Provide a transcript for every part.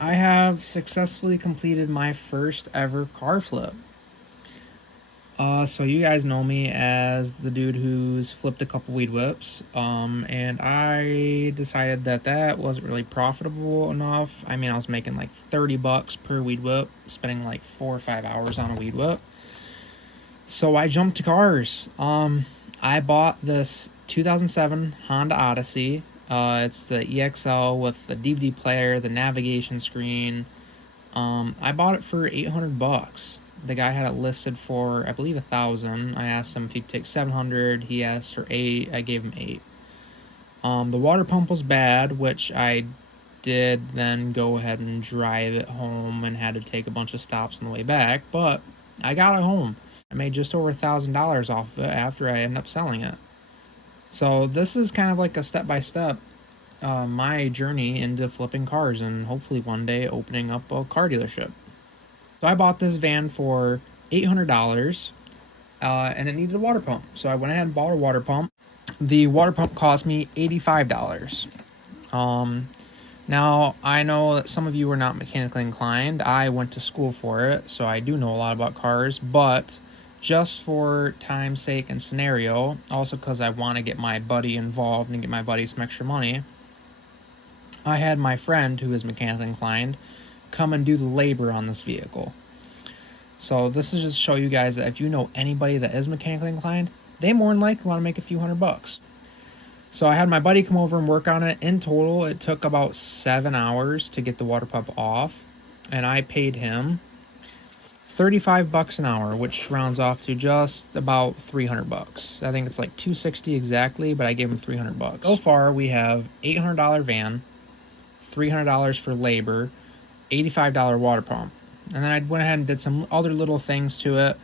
I have successfully completed my first ever car flip. So you guys know me as the dude who's flipped a couple weed whips. And I decided that that wasn't really profitable enough. I mean, I was making like 30 bucks per weed whip, spending like 4 or 5 hours on a weed whip. So I jumped to cars. I bought this 2007 Honda Odyssey. It's the EXL with the DVD player, the navigation screen. I bought it for 800 bucks. The guy had it listed for, I believe, 1,000. I asked him if he'd take 700. He asked for 8. I gave him 8. The water pump was bad, which I did then go ahead and drive it home and had to take a bunch of stops on the way back. But I got it home. I made just over $1,000 off of it after I ended up selling it. So this is kind of like a step-by-step my journey into flipping cars and hopefully one day opening up a car dealership. So I bought this van for $800 and it needed a water pump. So I went ahead and bought a water pump. The water pump cost me $85. Now, I know that some of you are not mechanically inclined. I went to school for it, so I do know a lot about cars, but just for time's sake and scenario, also because I want to get my buddy involved and get my buddy some extra money, I had my friend who is mechanically inclined come and do the labor on this vehicle. So this is just to show you guys that if you know anybody that is mechanically inclined, they more than likely want to make a few $100. So I had my buddy come over and work on it. In total, it took about 7 hours to get the water pump off, and I paid him 35 bucks an hour, which rounds off to just about 300 bucks. I think it's like 260 exactly, but I gave him 300 bucks. So far, we have $800 van, $300 for labor, $85 water pump. And then I went ahead and did some other little things to it.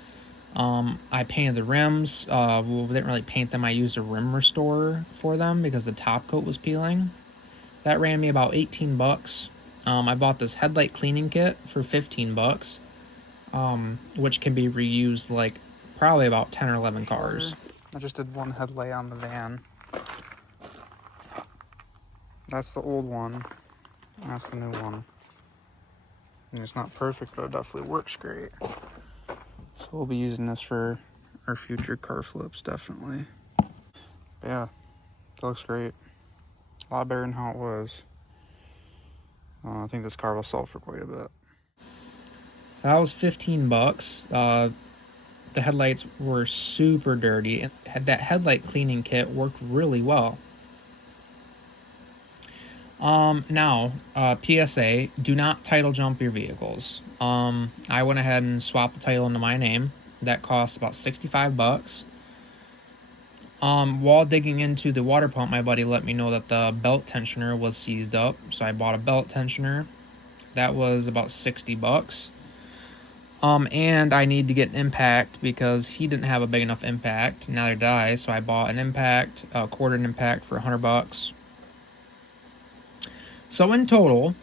I painted the rims. We didn't really paint them. I used a rim restorer for them because the top coat was peeling. That ran me about 18 bucks. I bought this headlight cleaning kit for 15 bucks, which can be reused like probably about 10 or 11 cars. I just did one headlight on the van. That's the old one. That's the new one. And it's not perfect, but it definitely works great. So we'll be using this for our future car flips, definitely. But yeah, it looks great. A lot better than how it was. I think this car will sell for quite a bit. That was 15 bucks. The headlights were super dirty. That headlight cleaning kit worked really well. Now, PSA, do not title jump your vehicles. I went ahead and swapped the title into my name. That cost about 65 bucks. While digging into the water pump, my buddy let me know that the belt tensioner was seized up. So I bought a belt tensioner. That was about 60 bucks. And I need to get an impact because he didn't have a big enough impact. Neither did I. So I bought an impact, a quartered impact for 100 bucks. So in total,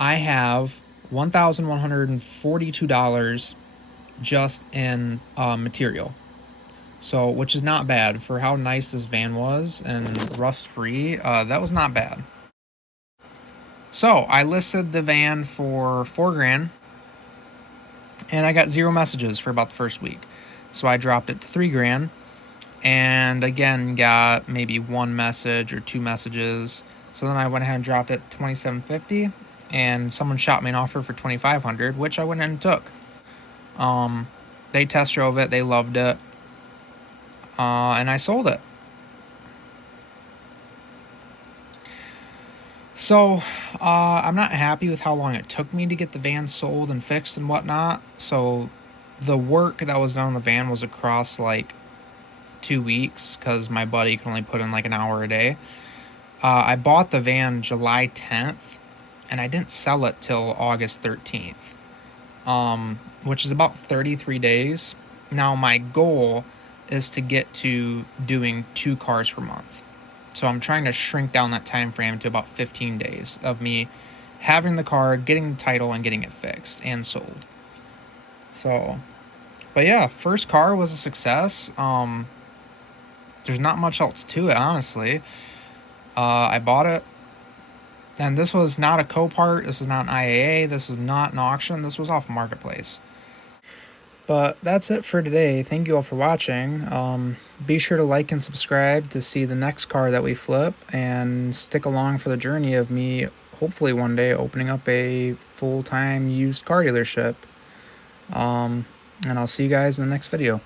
I have $1,142 just in material. So, which is not bad for how nice this van was and rust-free. That was not bad. So I listed the van for $4,000, and I got 0 messages for about the first week. So I dropped it to $3,000, and again got maybe 1 message or 2 messages. So then I went ahead and dropped it to $2,750, and someone shot me an offer for $2,500, which I went ahead and took. They test drove it, they loved it, and I sold it. So I'm not happy with how long it took me to get the van sold and fixed and whatnot. So the work that was done on the van was across like 2 weeks because my buddy can only put in like an hour a day. I bought the van July 10th, and I didn't sell it till August 13th, which is about 33 days. Now, my goal is to get to doing 2 cars per month. So I'm trying to shrink down that time frame to about 15 days of me having the car, getting the title, and getting it fixed and sold. So, but yeah, first car was a success. There's not much else to it, honestly. I bought it And this was not a Copart, this is not an IAA, this is not an auction, this was off Marketplace. But that's it for today. Thank you all for watching. Be sure to like and subscribe to see the next car that we flip, and stick along for the journey of me hopefully one day opening up a full-time used car dealership. And I'll see you guys in the next video.